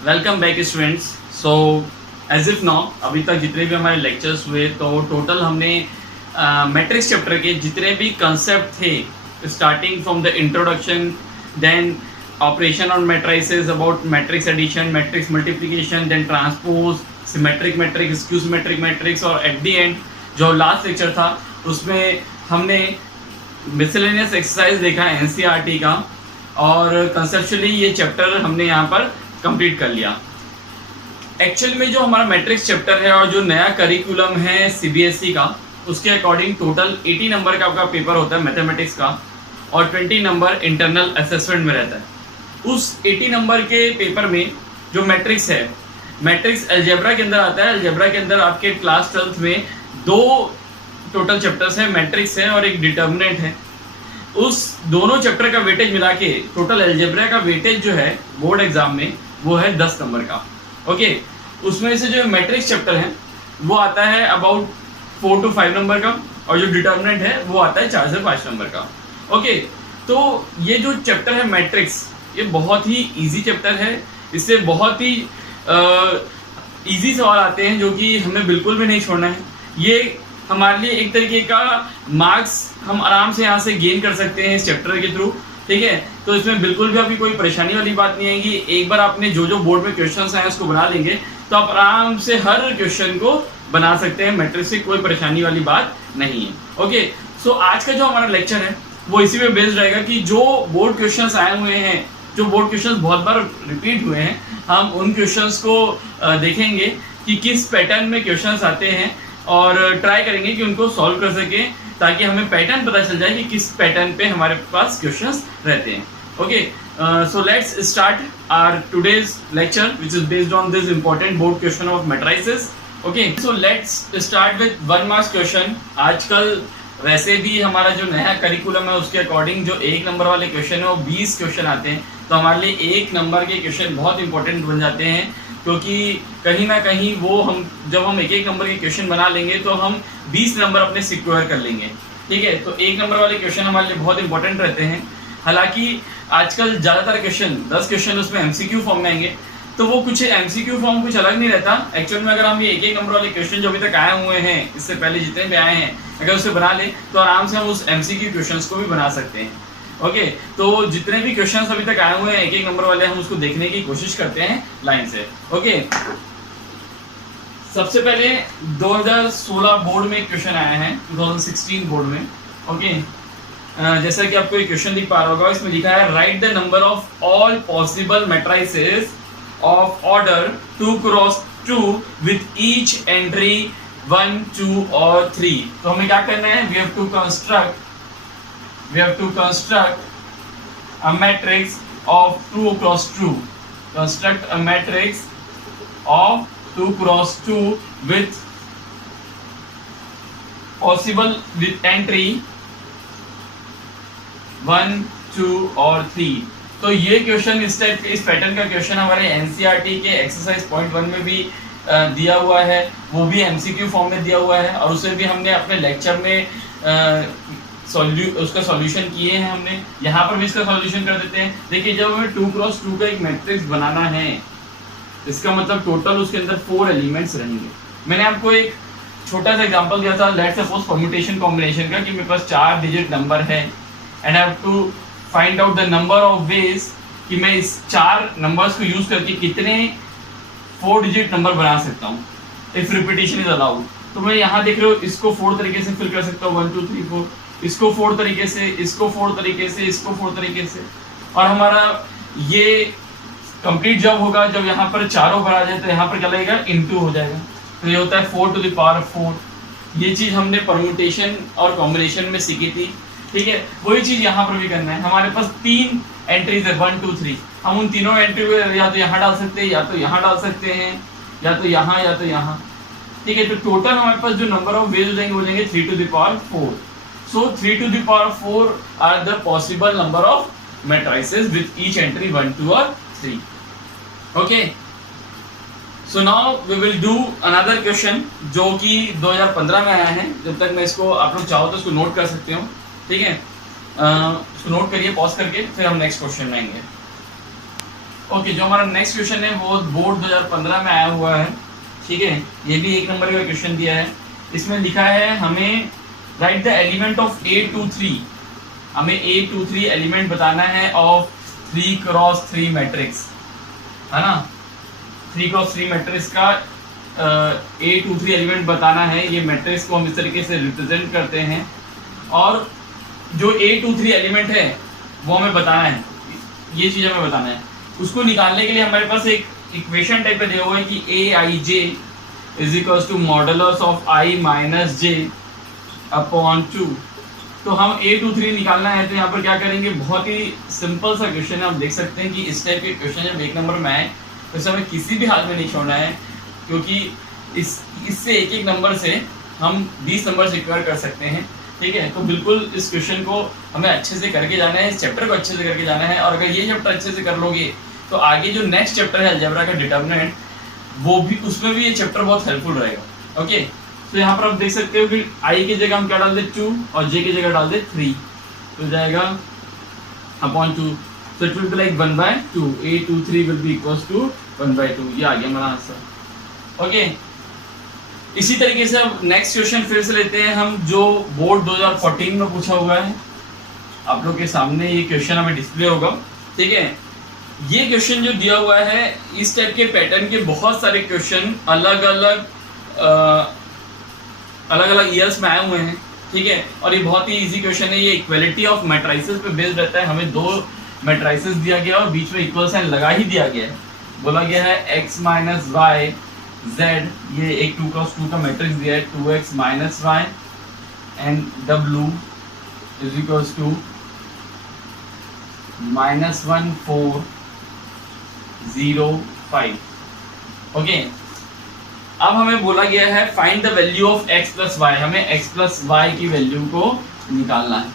Welcome back students. So as if now अभी तक जितने भी हमारे लेक्चर्स हुए तो टोटल हमने मैट्रिक्स चैप्टर के जितने भी कंसेप्ट थे starting from the introduction, then operation on matrices, about matrix addition, matrix multiplication, then transpose, symmetric matrix, skew symmetric matrix, और एट द एंड जो लास्ट लेक्चर था उसमें हमने मिसलेनियस एक्सरसाइज देखा है एनसीईआरटी का, और कंसेप्चुअली ये चैप्टर हमने यहाँ पर कंप्लीट कर लिया। एक्चुअल में जो हमारा मैट्रिक्स चैप्टर है और जो नया करिकुलम है सीबीएसई का, उसके अकॉर्डिंग टोटल 80 नंबर का आपका पेपर होता है मैथमेटिक्स का, और 20 नंबर इंटरनल असेसमेंट में रहता है। उस 80 नंबर के पेपर में जो मैट्रिक्स है, मैट्रिक्स अलजेब्रा के अंदर आता है। अलजेब्रा के अंदर आपके क्लास 12th में 2 टोटल चैप्टर्स है, मैट्रिक्स है और एक डिटर्मिनेंट है। उस दोनों चैप्टर का वेटेज मिला के टोटल अलजेब्रा का वेटेज जो है बोर्ड एग्जाम में वो है 10 नंबर का। ओके, उसमें से जो मैट्रिक्स चैप्टर है वो आता है अबाउट 4 to 5 नंबर का, और जो डिटर्मिनेंट है वो आता है 4 से 5 नंबर का। ओके, तो ये जो चैप्टर है मैट्रिक्स, ये बहुत ही इजी चैप्टर है। इससे बहुत ही इजी सवाल आते हैं जो कि हमें बिल्कुल भी नहीं छोड़ना है। ये हमारे लिए एक तरीके का मार्क्स हम आराम से यहाँ से गेन कर सकते हैं इस चैप्टर के थ्रू, ठीक है। तो इसमें बिल्कुल भी आपकी कोई परेशानी वाली बात नहीं आएगी। एक बार आपने जो जो बोर्ड में क्वेश्चंस आए उसको बना लेंगे तो आप आराम से हर क्वेश्चन को बना सकते हैं। मैट्रिक्स से कोई परेशानी वाली बात नहीं है। ओके, सो आज का जो हमारा लेक्चर है वो इसी में बेस्ड रहेगा कि जो बोर्ड क्वेश्चंस आए हुए हैं, जो बोर्ड क्वेश्चंस बहुत बार रिपीट हुए हैं, हम उन क्वेश्चंस को देखेंगे कि किस पैटर्न में क्वेश्चंस आते हैं, और ट्राई करेंगे कि उनको सॉल्व कर सकें ताकि हमें पैटर्न पता चल जाए कि किस पैटर्न पे हमारे पास क्वेश्चंस रहते हैं। Okay, so let's start our today's lecture which is based on this important board question of matrices. Okay, so let's start with 1 marks question. आजकल वैसे भी हमारा जो नया करिकुलम है उसके अकॉर्डिंग जो 1 नंबर वाले क्वेश्चन है वो 20 क्वेश्चन आते हैं, तो हमारे लिए 1 नंबर के क्वेश्चन बहुत इंपॉर्टेंट बन जाते हैं, क्योंकि कहीं ना कहीं वो हम जब हम 1 नंबर के क्वेश्चन बना लेंगे तो हम 20 नंबर अपने सिक्योर कर लेंगे, ठीक है। तो 1 नंबर वाले क्वेश्चन हमारे लिए बहुत इंपॉर्टेंट रहते हैं। हालांकि आजकल ज़्यादातर क्वेश्चन 10 क्वेश्चन उसमें एमसीक्यू फॉर्म में आएंगे, तो वो कुछ एमसीक्यू फॉर्म कुछ अलग नहीं रहता। एक्चुअल में अगर हम ये 1 नंबर वाले क्वेश्चन जो अभी तक आए हुए हैं, इससे पहले जितने भी आए हैं, अगर उसे बना ले तो आराम से हम उस एमसीक्यू क्वेश्चंस को भी बना सकते हैं। ओके, तो जितने भी क्वेश्चंस अभी तक आए हुए हैं 1 नंबर वाले, हम उसको देखने की कोशिश करते हैं लाइन से। ओके, सबसे पहले 2016 बोर्ड में क्वेश्चन आया है, 2016 बोर्ड में। ओके, जैसा कि आपको एक क्वेश्चन दिख पा रहा होगा, इसमें लिखा है right the number of all possible matrices of order 2 × 2 with each entry 1, 2 और 3। तो हमें क्या करना है, we have to construct a matrix of 2 × 2. Construct a matrix of 2 × 2 with possible with entry 1, 2 और 3। तो ये क्वेश्चन इस टाइप इस पैटर्न का क्वेश्चन हमारे एनसीईआरटी के एक्सरसाइज पॉइंट 1 में भी दिया हुआ है, वो भी एमसीक्यू फॉर्म में दिया हुआ है, और उसे भी हमने अपने लेक्चर में उसका सॉल्यूशन किए हैं। हमने यहाँ पर भी इसका सॉल्यूशन कर देते हैं। देखिए, जब हमें 2 × 2 का एक मैट्रिक्स बनाना है, इसका मतलब टोटल उसके अंदर 4 एलिमेंट्स रहेंगे। मैंने आपको एक छोटा सा एग्जांपल दिया था, लेट्स सपोज परम्यूटेशन कॉम्बिनेशन का, कि मेरे पास 4 डिजिट नंबर है and I have to find out the number of ways कि मैं इस 4 नंबर्स को यूज करके कितने 4 डिजिट नंबर बना सकता हूँ इफ रिपीटेशन इज अलाउड। तो मैं यहाँ देख रहे हो, इसको 4 तरीके से फिल कर सकता हूँ, 1, 2, 3, 4, इसको 4 तरीके से, इसको 4 तरीके से, इसको 4 तरीके से, और हमारा ये कंप्लीट जब होगा जब यहाँ पर चारों भरा जाए तो यहाँ पर क्या लगेगा, इनटू हो जाएगा। तो ये होता है 4 to the power 4। ये चीज़ हमने परम्यूटेशन और कॉम्बिनेशन में सीखी थी, ठीक है। वही चीज़ यहाँ पर भी करना है। हमारे पास 3 एंट्रीज है, 1, 2, 3। हम उन तीनों एंट्री को या तो यहाँ डाल सकते हैं, या तो यहाँ डाल सकते हैं, या तो यहाँ, या तो यहाँ, ठीक है। तो टोटल हमारे पास जो नंबर ऑफ वेज हो जाएंगे वो जाएंगे 3 to the power 4। सो 3 to the power 4 are the possible number of matrices with each entry 1, 2 और 3। Okay, so now we will do another question जो कि 2015 में आया है। जब तक मैं इसको, आप लोग चाहो तो इसको नोट कर सकते हो, ठीक है। इसको नोट करिए पॉज करके, फिर हम नेक्स्ट क्वेश्चन में आएंगे। ओके, जो हमारा नेक्स्ट क्वेश्चन है वो बोर्ड 2015 में आया हुआ है, ठीक है। ये भी 1 नंबर का क्वेश्चन दिया है। इसमें लिखा है हमें right the element of A23, हमें A23 एलिमेंट बताना है ऑफ 3x3 मैट्रिक्स, है ना। 3x3 मैट्रिक्स का A23 एलिमेंट बताना है। ये मैट्रिक्स को हम इस तरीके से रिप्रेजेंट करते हैं और जो A23 एलिमेंट है वो हमें बताना है, ये चीज़ हमें बताना है। उसको निकालने के लिए हमारे पास एक इक्वेशन टाइप का दिया हुआ है कि Aij is equals to modulus of I minus j upon 2। तो हम A23 निकालना है, तो यहाँ पर क्या करेंगे, बहुत ही सिंपल सा क्वेश्चन है। आप देख सकते हैं कि इस टाइप के क्वेश्चन जब 1 नंबर में आए तो इसे हमें किसी भी हाल में नहीं छोड़ना है, क्योंकि इससे एक नंबर से हम 20 नंबर सिक्योर कर सकते हैं, ठीक है। तो बिल्कुल इस क्वेश्चन को हमें अच्छे से करके जाना है, इस चैप्टर को अच्छे से करके जाना है। और अगर ये चैप्टर अच्छे से कर लोगे तो आगे जो नेक्स्ट चैप्टर है अलजेब्रा का डिटर्मिनेंट, वो भी, उसमें भी ये चैप्टर बहुत हेल्पफुल रहेगा। ओके, तो यहाँ पर आप देख सकते हो कि आई की जगह हम क्या डाल दे 2 और जे की जगह डाल दे 3, तो जाएगा upon 2, so it will be like 1/2, A23 will be equals to 1/2। ये आ गया हमारा आंसर। ओके, इसी तरीके से अब नेक्स्ट क्वेश्चन फिर से लेते हैं हम, जो बोर्ड 2014 में पूछा हुआ है। आप लोग के सामने ये क्वेश्चन हमें डिस्प्ले होगा, ठीक है। ये क्वेश्चन जो दिया हुआ है, इस टाइप के पैटर्न के बहुत सारे क्वेश्चन अलग अलग ईयर्स में आए हुए हैं, ठीक है। और ये बहुत ही इजी क्वेश्चन है। ये इक्वलिटी ऑफ मैट्रिसेस पे बेस्ड रहता है। हमें 2 मैट्रिसेस दिया गया और बीच में इक्वल साइन लगा ही दिया गया है। बोला गया है x माइनस वाई z, ये एक 2x2 का मैट्रिक्स दिया है, 2x minus y and w is equals to -1 4 0 5। Okay, अब हमें बोला गया है find the value of x plus y, हमें x प्लस वाई की वैल्यू को निकालना है,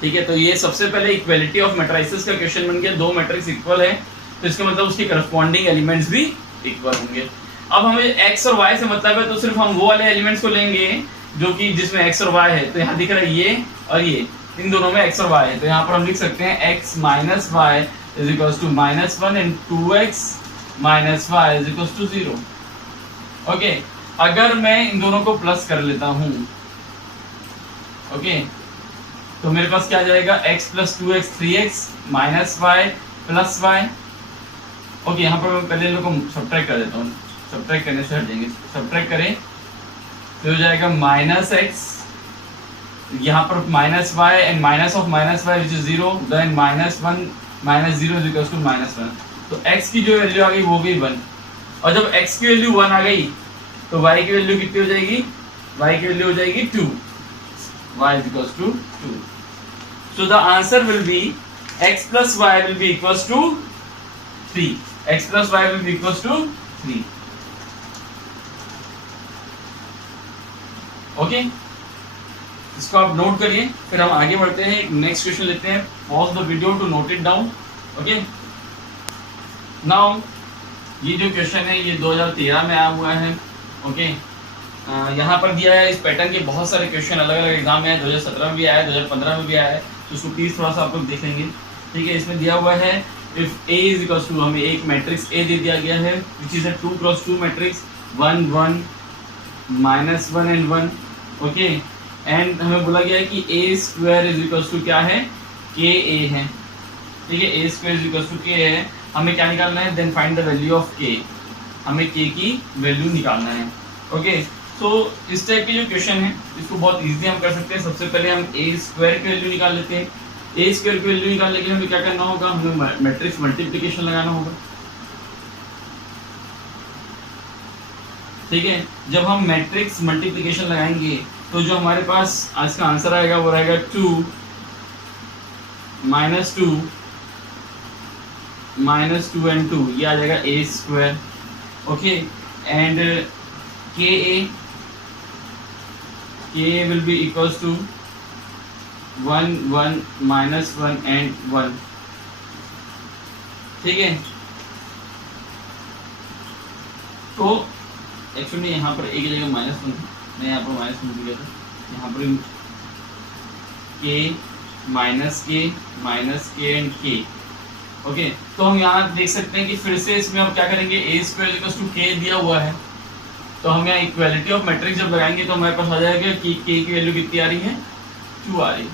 ठीक है। तो ये सबसे पहले इक्वलिटी ऑफ मैट्रिसेस का क्वेश्चन बन गया। 2 मैट्रिक्स इक्वल है तो इसका मतलब उसके करस्पॉन्डिंग एलिमेंट्स भी इक्वल होंगे। अब हमें x और y से मतलब है, तो सिर्फ हम वो वाले एलिमेंट्स को लेंगे जो कि जिसमें x और y है। तो यहाँ दिख रहा है ये और ये, इन दोनों में x और y है। तो यहाँ पर हम लिख सकते हैं x minus y is equals to -1 and 2x minus y is equals to 0। Okay, अगर मैं इन दोनों को प्लस कर लेता हूँ, ओके, तो मेरे पास क्या जाएगा, x plus 2x 3x minus y plus y. Okay, यहाँ पर मैं पहले इन लोगों को सब्ट्रैक्ट कर देता हूँ, सब्ट्रैक्ट करने से हट जाएंगे। सब्ट्रैक्ट करें तो हो जाएगा -x, यहाँ पर -y and minus of -y which is 0, then -1 -0 is equals to -1। तो x की जो वैल्यू आ गई वो भी 1, और जब x की वैल्यू 1 आ गई तो y की वैल्यू कितनी हो जाएगी, y की वैल्यू हो जाएगी 2, y is equals to 2। So the answer will be x plus y will be equals to 3, x plus y will be equals to 3। Okay, इसको आप नोट करिए, फिर हम आगे बढ़ते हैं। एक नेक्स्ट क्वेश्चन लेते हैं। Pause the video to note it down. Okay, now ये जो क्वेश्चन है ये 2013 में आया हुआ है। ओके, यहाँ पर दिया है इस पैटर्न के बहुत सारे क्वेश्चन अलग अलग एग्जाम में है। 2017 में भी आया है, 2015 में भी आया है, तो उसको प्लीज थोड़ा सा आप लोग देख लेंगे, ठीक है। इसमें दिया हुआ है if A is equals to, हमें एक मैट्रिक्स A दे दिया गया है which is a 2x2 matrix 1 1 -1 and 1। Okay, and हमें बोला गया है कि a square is equals to क्या है, ka है, ठीक है। a square is equals to k है। हमें क्या निकालना है, then find the value of k, हमें k की वैल्यू निकालना है। ओके, तो इस टाइप के जो क्वेश्चन है इसको बहुत इजीली हम कर सकते हैं। सबसे पहले हम a स्क्वायर की वैल्यू निकाल लेते हैं। a स्क्वायर की वैल्यू निकालने के लिए हमें क्या करना होगा, हमें मैट्रिक्स मल्टीप्लिकेशन लगाना होगा, ठीक है। जब हम मैट्रिक्स मल्टीप्लिकेशन लगाएंगे तो जो हमारे पास आज का आंसर आएगा वो रहेगा 2 -2 एंड 2, ये आ जाएगा a square. Okay, and ka will be equals to 1 1 -1 and 1, ठीक है। तो एक्चुअली यहाँ पर a की जगह -1 था, मैं यहाँ पर -1 दिया था, यहाँ पर k -k and k। Okay, तो हम यहाँ देख सकते हैं कि फिर से इसमें हम क्या करेंगे, ए स्क्वायर इक्वल टू के दिया हुआ है, तो हम यहाँ इक्वालिटी ऑफ मैट्रिक्स जब लगाएंगे तो हमारे पास आ जाएगा कि के की वैल्यू कितनी आ रही है, 2 आ रही है।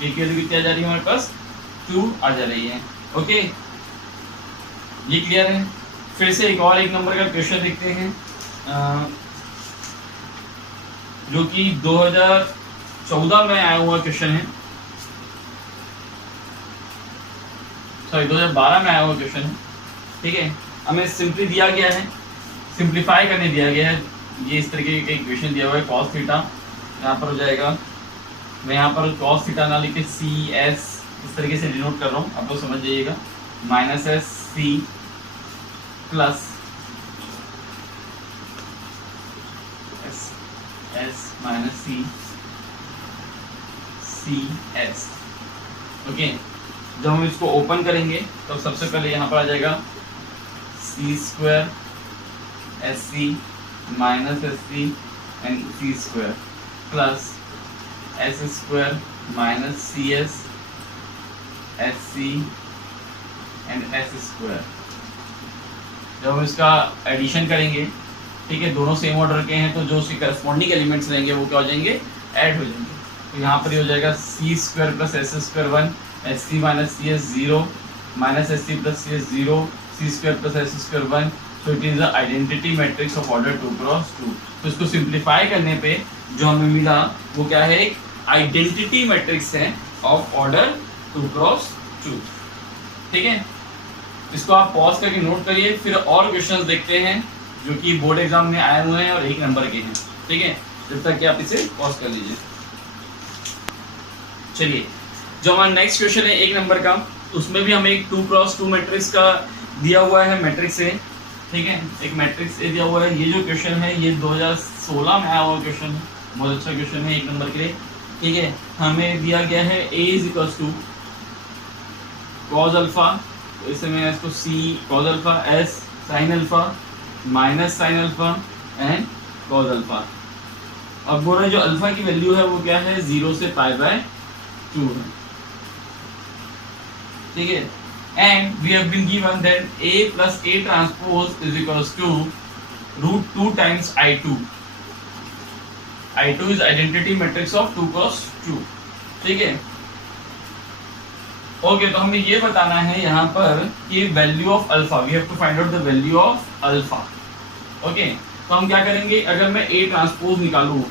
के की वैल्यू कितनी आ जा रही है हमारे पास, 2 आ जा रही है। ओके, ये क्लियर है। फिर से एक नंबर का क्वेश्चन देखते हैं जो कि 2014 में आया हुआ क्वेश्चन है, सॉरी 2012 में आया हुआ क्वेश्चन है। ठीक है, हमें सिंपली दिया गया है, सिंप्लीफाई करने दिया गया है। ये इस तरीके का इक्वेशन दिया हुआ है, cos थीटा यहाँ पर हो जाएगा, मैं यहाँ पर cos थीटा ना लिख के सी एस इस तरीके से डिनोट कर रहा हूँ, आप लोग समझ जाइएगा, minus S C plus S minus C C S. Okay, जब हम इसको ओपन करेंगे तो सबसे पहले यहाँ पर आ जाएगा सी square S C minus S C and C square plus S square minus C S C and S square. जब हम इसका एडिशन करेंगे, ठीक है, दोनों सेम ऑर्डर के हैं तो जो उसके करस्पॉन्डिंग एलिमेंट्स रहेंगे वो क्या हो जाएंगे, ऐड हो जाएंगे। तो यहाँ पर ये हो जाएगा सी square plus S square 1, s C minus C s 0, minus S C plus c s 0, c square plus S square 1। So it is the identity matrix of order 2x2। तो इसको सिंप्लीफाई करने पे जो हमें मिला वो क्या है, एक आइडेंटिटी मैट्रिक्स है ऑफ ऑर्डर 2x2। ठीक है, इसको आप पॉज करके नोट करिए, फिर और क्वेश्चंस देखते हैं जो कि बोर्ड एग्जाम में आए हुए हैं और 1 नंबर के हैं। ठीक है, जब तक कि आप इसे पॉज कर लीजिए। चलिए, जो हमारा नेक्स्ट क्वेश्चन है 1 नंबर का, उसमें भी हमें एक 2x2 मैट्रिक्स का दिया हुआ है, मैट्रिक्स है। ठीक है, एक मैट्रिक्स ए दिया हुआ है। ये जो क्वेश्चन है ये 2016 में आया हुआ क्वेश्चन है, बहुत अच्छा क्वेश्चन है 1 नंबर के लिए। ठीक है, हमें दिया गया है a is equal to cos alpha, तो इसे मैं इसको c cos alpha, s sine alpha minus sine alpha and cos alpha. अब बोल रहे जो अल्फा की वैल्यू है वो क्या है, 0 से π/2 है। ठीक है, and we have been given that a plus a transpose is equals to √2 times I2. I2 is identity matrix of 2x2. ठीक है, ओके, तो हमें ये बताना है यहाँ पर कि value of alpha, we have to find out the value of alpha. Okay, तो हम क्या करेंगे, अगर मैं a ट्रांसपोज निकालूं,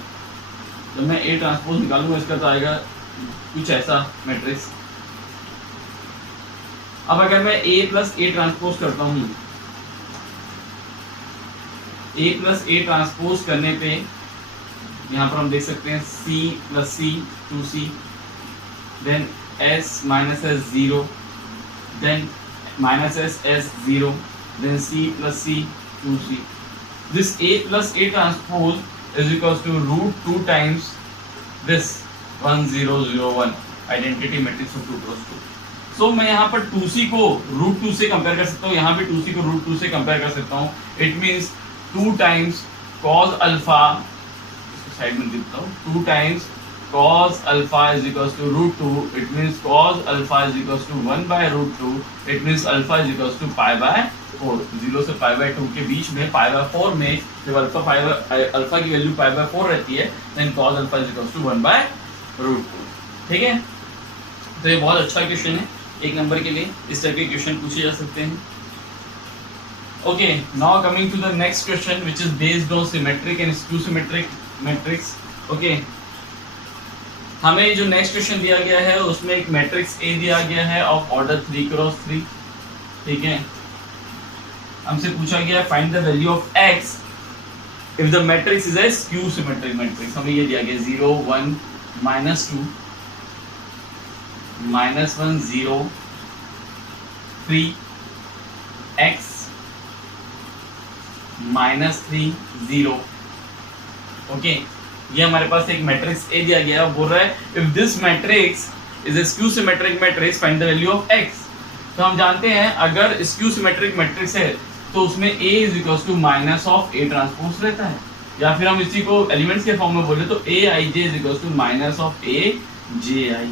जब मैं a ट्रांसपोज निकालूंगा इसका तो आएगा कुछ ऐसा मैट्रिक्स। अब अगर मैं a प्लस ए ट्रांसपोज करता हूँ, a प्लस ए ट्रांसपोज करने पे यहाँ पर हम देख सकते हैं c plus c 2c, then s minus s 0, then minus s 0, then c plus c 2c। This a plus a transpose is equals to √2 times this 1001 identity matrix of 2x2। So मैं यहाँ पर 2c को √2 से compare कर सकता हूँ, यहाँ भी 2c को √2 से कंपेयर कर सकता हूँ। It means 2 times cause alpha, इसको साइड में लिखता हूँ, 2 times cos alpha is equals to √2. It means cos alpha is equals to 1/√2. It means alpha is equals to π/4. 0 से π/2 के बीच में π/4 में जब अल्फा की वैल्यू π/4 रहती है, then cos alpha is equals to 1/√2. ठीक है, तो ये बहुत अच्छा क्वेश्चन है 1 नंबर के लिए, इस टाइप के क्वेश्चन पूछे जा सकते हैं। Okay, now coming to the next question which is based on symmetric and skew symmetric matrix. Okay, हमें जो नेक्स्ट क्वेश्चन दिया गया है उसमें एक मैट्रिक्स ए दिया गया है ऑफ ऑर्डर 3x3। ठीक है, हमसे पूछा गया find the value of x if the matrix is a skew symmetric matrix. हमें ये दिया गया 0 1 -2 -1 0 3 x -3 0। ओके, ये हमारे पास एक मैट्रिक्स ए दिया गया है, बोल रहा है if this matrix is a skew symmetric matrix find the value of x। तो हम जानते हैं अगर स्क्यू सिमेट्रिक मैट्रिक्स है तो उसमें a is equals to minus of a transpose रहता है, या फिर हम इसी को एलिमेंट्स के फॉर्म में बोले तो a i j is equals to minus of a j i।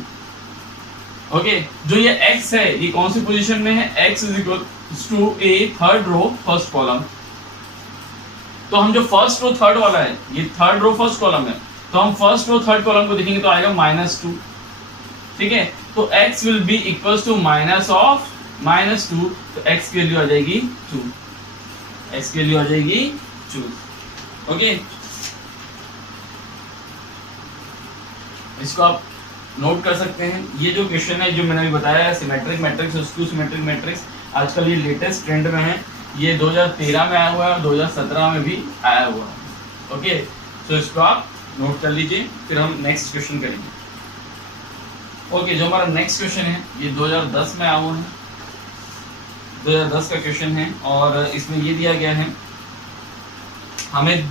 Okay जो ये x है ये कौन सी पोजीशन में है, x is equal to a third row first column. तो हम जो फर्स्ट रो थर्ड वाला है ये थर्ड रो फर्स्ट कॉलम है, तो हम फर्स्ट रो थर्ड कॉलम को देखेंगे तो आएगा -2, ठीक है। तो x will be equal to minus of -2, तो x की वैल्यू आ जाएगी 2, x की वैल्यू आ जाएगी 2। ओके इसको आप नोट कर सकते हैं। ये जो क्वेश्चन है जो मैंने अभी बताया है सिमेट्रिक मैट्रिक्स और स्क्यू सिमेट्रिक मैट्रिक्स, आजकल ये लेटेस्ट ट्रेंड में है, ये 2013 में आया हुआ है और 2017 में भी आया हुआ है। ओके तो इसको आप नोट कर लीजिए, फिर हम नेक्स्ट क्वेश्चन करेंगे। ओके जो हमारा नेक्स्ट क्वेश्चन है ये 2010 में आया हुआ है, 2010 का क्वेश्चन है और इसमें ये दिया गया है, हमें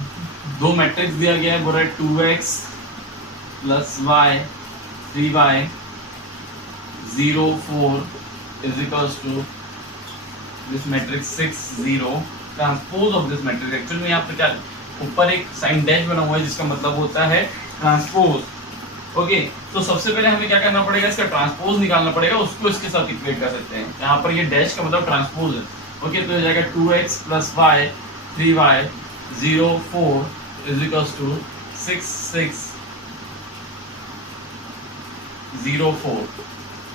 दो मैट्रिक्स दिया गया है, बोल रहा है 2x plus y 3y 0 4 is equals to this matrix 6 0 transpose of this matrix. Actually में यहाँ पे क्या ऊपर एक साइन डैश बना हुआ है जिसका मतलब होता है ट्रांसपोज। ओके तो सबसे पहले हमें क्या करना पड़ेगा, इसका ट्रांसपोज निकालना पड़ेगा, उसको इसके साथ इक्वेट कर सकते हैं। यहाँ पर ये डैश का मतलब ट्रांसपोज है। ओके तो हो जाएगा 2x plus y 3y 0 4 is equals to 6 6 0 4।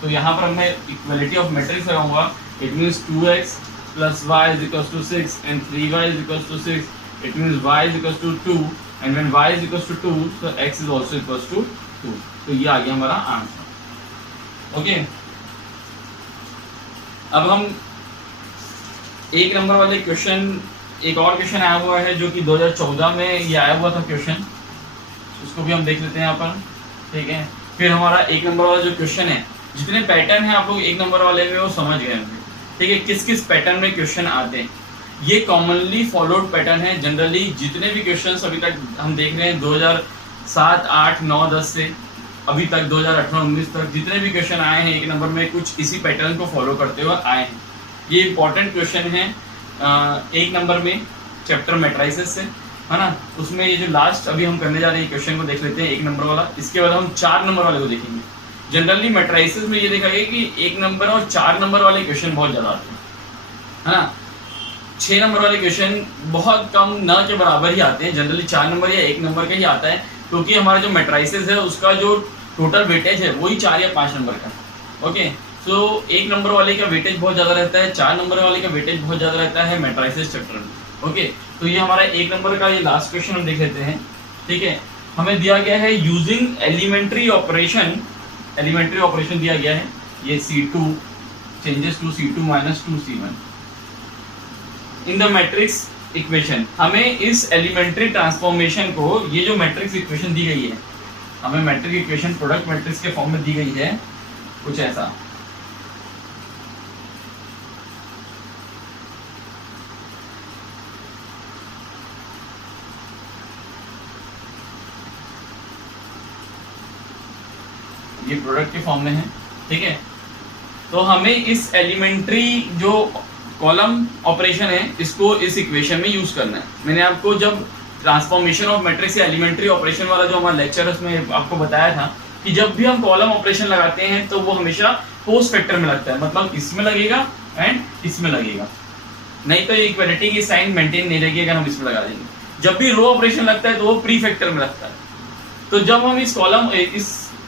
तो यहाँ पर मैं इक्वलिटी ऑफ मैट्रिक्स लगाऊंगा, it means 2x plus y is equals to 6 and 3y is equals to 6, it means y is equals to 2 and when y is equals to 2 so x is also equals to 2। तो ये आ गया हमारा answer. Okay अब हम एक number वाले question, एक और क्वेश्चन आया हुआ है जो कि 2014 में ये आया हुआ था क्वेश्चन, उसको भी हम देख लेते हैं यहाँ पर, ठीक है। फिर हमारा एक नंबर वाला जो क्वेश्चन है, जितने पैटर्न है आप लोग एक नंबर वाले में वो समझ गए होंगे, ठीक है, किस किस पैटर्न में क्वेश्चन आते हैं। ये कॉमनली फॉलोड पैटर्न है। जनरली जितने भी क्वेश्चंस अभी तक हम देख रहे हैं 2007 8 9 10 से अभी तक 2018 19 तक जितने भी क्वेश्चन आए हैं एक नंबर में कुछ इसी पैटर्न को फॉलो करते हुए आए हैं। ये इंपॉर्टेंट क्वेश्चन है एक नंबर में चैप्टर मैट्रिसेस से, है ना। उसमें ये जो लास्ट अभी हम करने जा रहे हैं क्वेश्चन को देख लेते हैं एक नंबर वाला, इसके बाद हम 4 नंबर वाले को देखेंगे। जनरली मैट्रिसेस में ये देखा गया कि 1 नंबर और 4 नंबर वाले क्वेश्चन बहुत ज़्यादा आते हैं, है ना। 6 नंबर वाले क्वेश्चन बहुत कम न के बराबर ही आते हैं। जनरली 4 नंबर या 1 नंबर का ही आता है, क्योंकि हमारा जो मैट्रिसेस है उसका जो टोटल वेटेज है वही 4 या 5 नंबर का। ओके तो 1 नंबर वाले का वेटेज बहुत ज़्यादा रहता है, 4 नंबर वाले का वेटेज बहुत ज़्यादा रहता है मैट्रिसेस चैप्टर में। ओके तो ये हमारा 1 नंबर का ये लास्ट क्वेश्चन हम देख लेते हैं, ठीक है। हमें दिया गया है using elementary operation, elementary operation दिया गया है, ये C2 changes to C2 minus 2C1 in the matrix equation. हमें इस एलिमेंट्री ट्रांसफॉर्मेशन को, ये जो मैट्रिक्स इक्वेशन दी गई है, हमें मैट्रिक्स इक्वेशन प्रोडक्ट मैट्रिक्स के फॉर्म में दी गई है कुछ ऐसा। ये प्रोडक्ट के फॉर्म में है, ठीक है। तो हमें इस एलिमेंट्री जो कॉलम ऑपरेशन है इसको इस इक्वेशन में यूज करना है। मैंने आपको जब ट्रांसफॉर्मेशन ऑफ मैट्रिक्स या एलिमेंट्री ऑपरेशन वाला जो हमारा लेक्चर है उसमें आपको बताया था कि जब भी हम कॉलम ऑपरेशन लगाते हैं तो वो हमेशा पोस्ट फैक्टर में लगता है, मतलब इसमें लगेगा एंड इसमें लगेगा, नहीं तो ये इक्वालिटी की साइन मेंटेन नहीं रहेगी अगर हम इसमें लगा देंगे। जब भी रो ऑपरेशन लगता है तो वो प्री फैक्टर में लगता है। तो जब हम इस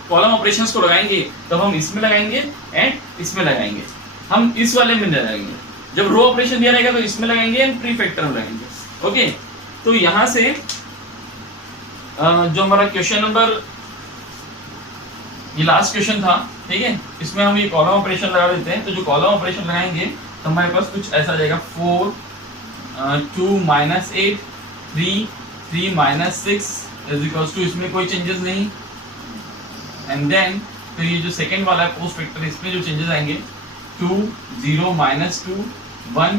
कॉलम ऑपरेशंस को लगाएंगे तब हम इसमें लगाएंगे एंड इसमें लगाएंगे, हम इस वाले में लगाएंगे। जब रो ऑपरेशन दिया रहेगा तो इसमें लगाएंगे एंड प्री फैक्टर में लगाएंगे। ओके तो यहाँ से जो हमारा क्वेश्चन नंबर ये लास्ट क्वेश्चन था, ठीक है, इसमें हम ये कॉलम ऑपरेशन लगा देते हैं। तो जो कॉलम ऑपरेशन लगाएंगे तो हमारे पास कुछ ऐसा आ जाएगा 4 2 minus 8 3 3 minus 6 is equals to, इसमें कोई चेंजेस नहीं। एंड देन तो ये जो सेकेंड वाला है पोस्ट फैक्टर, इसमें जो चेंजेस आएंगे 2 0 minus 2 1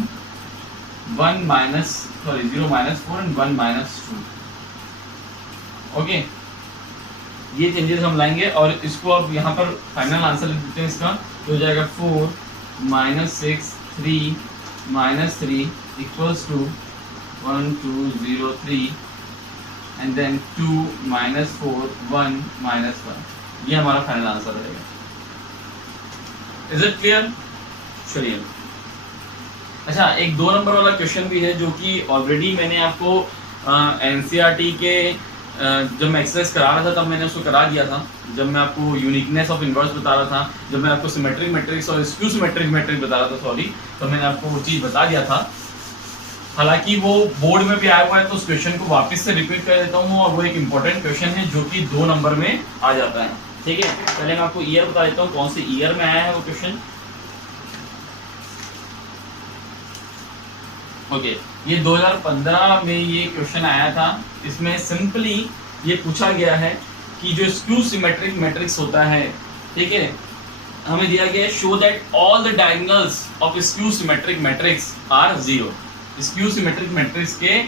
1 minus 0 minus 4 and 1 minus 2। Okay ये चेंजेस हम लाएंगे और इसको अब यहाँ पर फाइनल आंसर लिख देते हैं इसका। तो हो जाएगा 4 minus 6 3 minus 3 equals to 1 2 0 3 and then 2 minus 4 1 minus 1। ये हमारा फाइनल आंसर रहेगा। Is it clear? चलिए, अच्छा एक 2 नंबर वाला क्वेश्चन भी है जो कि ऑलरेडी मैंने आपको एनसीईआरटी के जब मैं एक्सरसाइज करा रहा था तब मैंने उसको करा दिया था, जब मैं आपको यूनिकनेस ऑफ इनवर्स बता रहा था, जब मैं आपको सिमेट्रिक मैट्रिक्स और स्क्यू सिमेट्रिक मैट्रिक्स बता रहा था, सॉरी, तो मैंने आपको वो चीज़ बता दिया था। हालांकि वो बोर्ड में भी आया हुआ है तो उस क्वेश्चन को वापस से रिपीट कर देता हूँ, और वो एक इंपॉर्टेंट क्वेश्चन है जो कि 2 नंबर में आ जाता है। ठीक है, पहले मैं आपको ईयर बता देता हूँ कौन से ईयर में आया है वो क्वेश्चन। ओके, ये 2015 में ये क्वेश्चन आया था। इसमें सिंपली ये पूछा गया है कि जो स्क्यू सिमेट्रिक मैट्रिक्स होता है, ठीक है, हमें दिया गया है show that all the diagonals of skew symmetric matrix are zero. Skew symmetric matrix के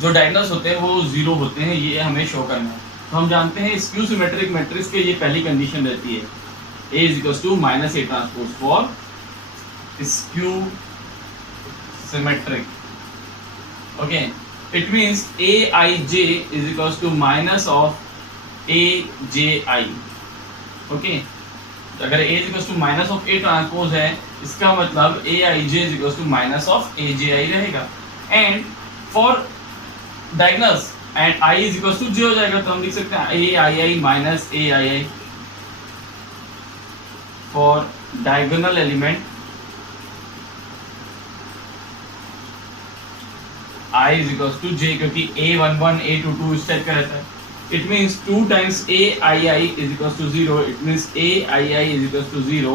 जो डायगोनल्स होते हैं वो जीरो होते हैं, ये हमें शो करना है। तो हम जानते हैं स्क्यू सिमेट्रिक मैट्रिक्स के ये पहली कंडीशन रहती है, A is equal to minus a transpose for skew symmetric. Okay, it means aij is equals to minus of abi. Okay, अगर a is equals to minus of a transpose है, इसका मतलब aij is equals to minus of abi रहेगा। and for diagonals and I is equals to 0 हो जाएगा, तो हम लिख सकते हैं aii minus aii for diagonal element I is equals to j, क्योंकि a11 a22 इस टाइप का रहता है। It means 2 times aii is equals to 0. It means aii is equals to 0.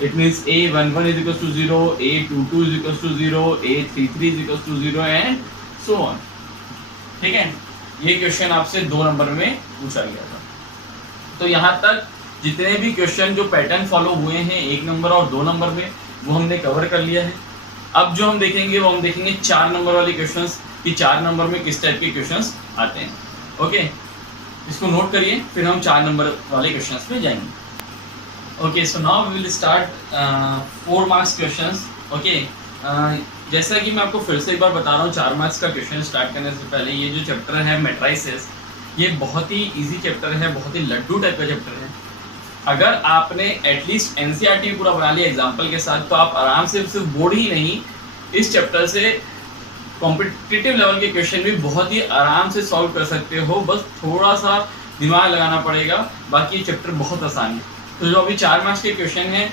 It means a11 is equals to 0, a22 is equals to 0, a33 is equals to 0 and so on. ठीक है, ये question आपसे 2 number में पूछा गया था। तो यहाँ तक जितने भी क्वेश्चन जो पैटर्न फॉलो हुए हैं 1 नंबर और 2 नंबर में, वो हमने कवर कर लिया है। अब जो हम देखेंगे वो हम देखेंगे 4 नंबर वाले क्वेश्चंस कि 4 नंबर में किस टाइप के क्वेश्चंस आते हैं। ओके, इसको नोट करिए, फिर हम 4 नंबर वाले क्वेश्चंस में जाएंगे। Okay, so now we will start 4 marks questions. Okay, जैसा कि मैं आपको फिर से एक बार बता रहा हूँ, 4 मार्क्स का क्वेश्चन स्टार्ट करने से पहले ये जो चैप्टर है मैट्रिसेस, ये बहुत ही ईजी चैप्टर है, बहुत ही लड्डू टाइप का चैप्टर है। अगर आपने एटलीस्ट एनसीईआरटी पूरा बना लिया एग्जाम्पल के साथ, तो आप आराम से सिर्फ बोर्ड ही नहीं, इस चैप्टर से कॉम्पिटिटिव लेवल के क्वेश्चन भी बहुत ही आराम से सॉल्व कर सकते हो। बस थोड़ा सा दिमाग लगाना पड़ेगा, बाकी ये चैप्टर बहुत आसान है। तो जो अभी 4 मार्क्स के क्वेश्चन हैं,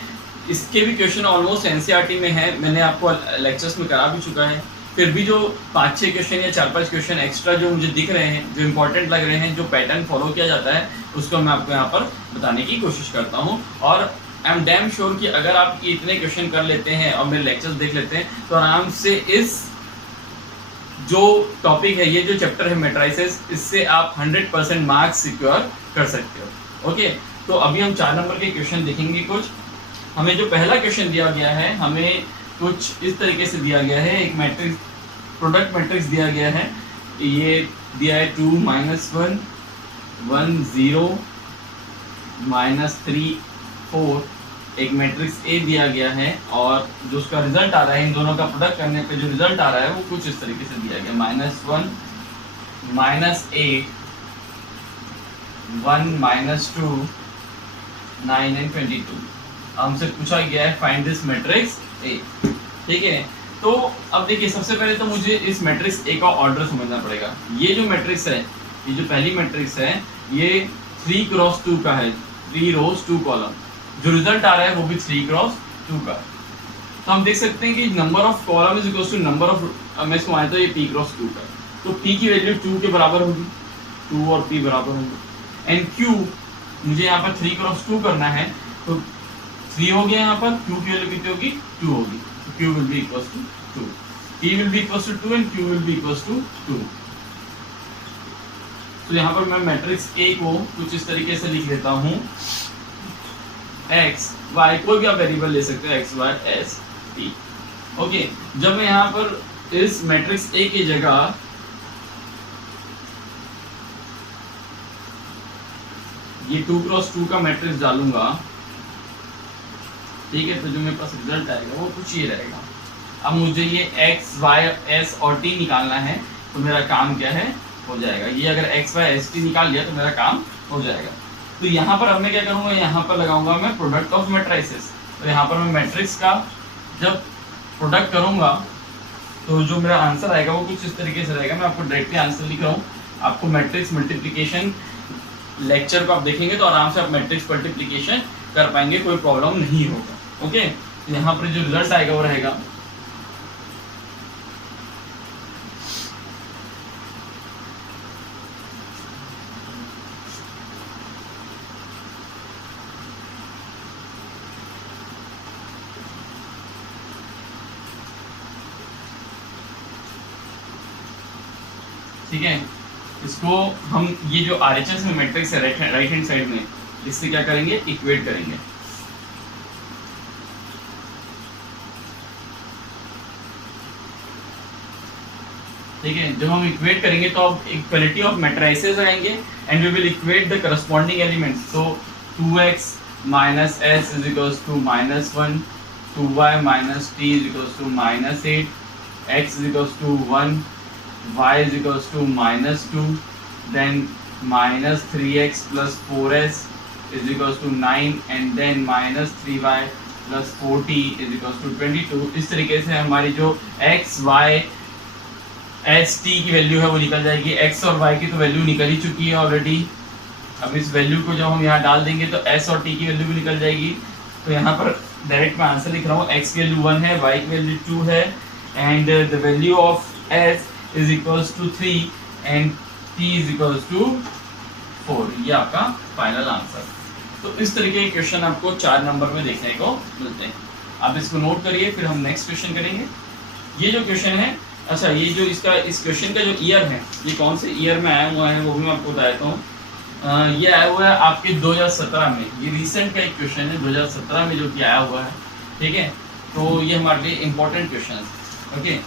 इसके भी क्वेश्चन ऑलमोस्ट एनसीईआरटी में है, मैंने आपको लेक्चर्स में करा भी चुका है। फिर भी जो 5-6 क्वेश्चन या 4-5 क्वेश्चन एक्स्ट्रा जो मुझे दिख रहे हैं, जो इंपॉर्टेंट लग रहे हैं, जो पैटर्न फॉलो किया जाता है, उसको मैं आपको यहाँ पर बताने की कोशिश करता हूँ। और आई एम डैम श्योर कि अगर आप इतने क्वेश्चन कर लेते हैं और मेरे लेक्चर्स देख लेते हैं, तो आराम से इस जो टॉपिक है, ये जो चैप्टर है मैट्रिसेस, इससे आप 100% मार्क्स सिक्योर कर सकते हो। ओके, तो अभी हम 4 नंबर के क्वेश्चन देखेंगे। कुछ हमें जो पहला क्वेश्चन दिया गया है, हमें कुछ इस तरीके से दिया गया है, एक मैट्रिक्स प्रोडक्ट मैट्रिक्स दिया गया है। ये दिया है 2 - 1 1 0 -3 4, एक मैट्रिक्स ए दिया गया है, और जो उसका रिजल्ट आ रहा है, इन दोनों का प्रोडक्ट करने पे जो रिजल्ट आ रहा है वो कुछ इस तरीके से दिया गया, -1 -8 1 - 2 9 and 22। हमसे पूछा गया है फाइंड दिस मैट्रिक्स ए। ठीक है, तो अब देखिए, सबसे पहले तो मुझे इस मैट्रिक्स ए का ऑर्डर समझना पड़ेगा। ये जो मैट्रिक्स है, ये जो पहली मैट्रिक्स है, ये 3 × 2 का है, 3 rows 2 कॉलम। जो रिजल्ट आ रहा है वो भी 3 × 2 का। तो हम देख सकते हैं कि number of column is equal to number of, मैं इसको मानता हूँ ये p × 2 का, तो p की वैल्यू 2 के बराबर होगी, 2 और p बराबर होंगे। एंड q मुझे यहाँ पर 3 × 2 करना है, तो 3 हो गया यहाँ पर, q की वैल्यू कितनी होगी, 2 होगी, तो q will be equal to 2, p will be equal to 2 and q will be equal to 2। तो यहाँ पर मैं मैट्रिक्स A को कुछ इस तरीके से लिख देता हूँ, x y, कोई भी आप वेरिएबल ले सकते हो, x y s t। Okay, जब मैं यहाँ पर इस मैट्रिक्स A की जगह ये 2 × 2 का मैट्रिक्स डालूंगा, ठीक है, तो जो मेरे पास रिजल्ट आएगा वो कुछ ये रहेगा। अब मुझे ये x y s और t निकालना है, तो मेरा काम क्या है, हो जाएगा। ये अगर x y s t निकाल लिया तो मेरा काम हो जाएगा। तो यहाँ पर अब मैं क्या करूँगा, यहाँ पर लगाऊंगा मैं प्रोडक्ट ऑफ मैट्रिसेस। तो यहाँ पर मैं मैट्रिक्स का जब प्रोडक्ट करूँगा तो जो मेरा आंसर आएगा वो कुछ इस तरीके से रहेगा। मैं आपको डायरेक्टली आंसर लिख रहा हूँ, आपको मैट्रिक्स मल्टीप्लिकेशन लेक्चर को आप देखेंगे तो आराम से आप मैट्रिक्स मल्टीप्लिकेशन कर पाएंगे, कोई प्रॉब्लम नहीं होगा। ओके, तो यहाँ पर जो रिजल्ट आएगा वो रहेगा ठीक है। इसको हम ये जो RHS में मैट्रिक्स है राइट हैंड साइड में, इससे क्या करेंगे, इक्वेट करेंगे। ठीक है, जब हम इक्वेट करेंगे तो अब इक्वालिटी ऑफ मैट्रिसेस आएंगे and we will equate the corresponding elements. तो 2x minus s is equals to -1, 2y minus t is equals to -8, x is equals to 1, y is equals to -2, then -3x plus 4s is equals to 9 and then -3y plus 4t is equals to 22। इस तरीके से हमारी जो x, y, s, t की value है वो निकल जाएगी। x और y की तो वैल्यू निकल ही चुकी है ऑलरेडी। अब इस वैल्यू को जब हम यहाँ डाल देंगे तो s और t की वैल्यू भी निकल जाएगी। तो यहाँ पर डायरेक्ट मैं आंसर लिख रहा हूँ, x की वैल्यू 1 है, y की वैल्यू 2 है and the value of s is equals to 3 and t is equals to 4। ये आपका फाइनल आंसर। तो इस तरीके के क्वेश्चन आपको 4 नंबर में देखने को मिलते हैं। आप इसको नोट करिए, फिर हम नेक्स्ट क्वेश्चन करेंगे। ये जो क्वेश्चन है, अच्छा ये जो इसका इस क्वेश्चन का जो ईयर है, ये कौन से ईयर में आया हुआ है वो भी मैं आपको बता देता हूँ। ये आया हुआ है आपके 2017 में। ये रिसेंट का एक क्वेश्चन है 2017 में जो कि आया हुआ है। ठीक है, तो ये हमारे लिए इम्पोर्टेंट क्वेश्चन है। Okay,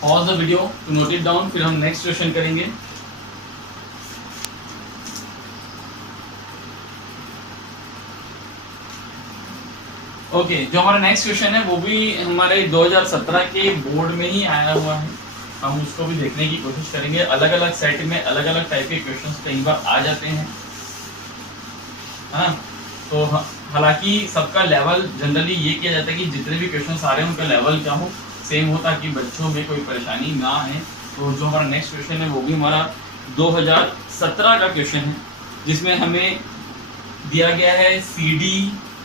pause the video to note it down, फिर हम नेक्स्ट क्वेश्चन करेंगे। ओके, जो हमारा नेक्स्ट क्वेश्चन है वो भी हमारे 2017 के बोर्ड में ही आया हुआ है। हम उसको भी देखने की कोशिश करेंगे। अलग अलग सेट में अलग अलग टाइप के क्वेश्चंस कई बार आ जाते हैं, हाँ। तो हालांकि सबका लेवल जनरली ये किया जाता है कि जितने भी क्वेश्चंस आ रहे हैं उनका लेवल क्या हो, सेम हो, ताकि बच्चों में कोई परेशानी ना आए। तो जो हमारा नेक्स्ट क्वेश्चन है वो भी हमारा 2017 का क्वेश्चन है, जिसमें हमें दिया गया है CD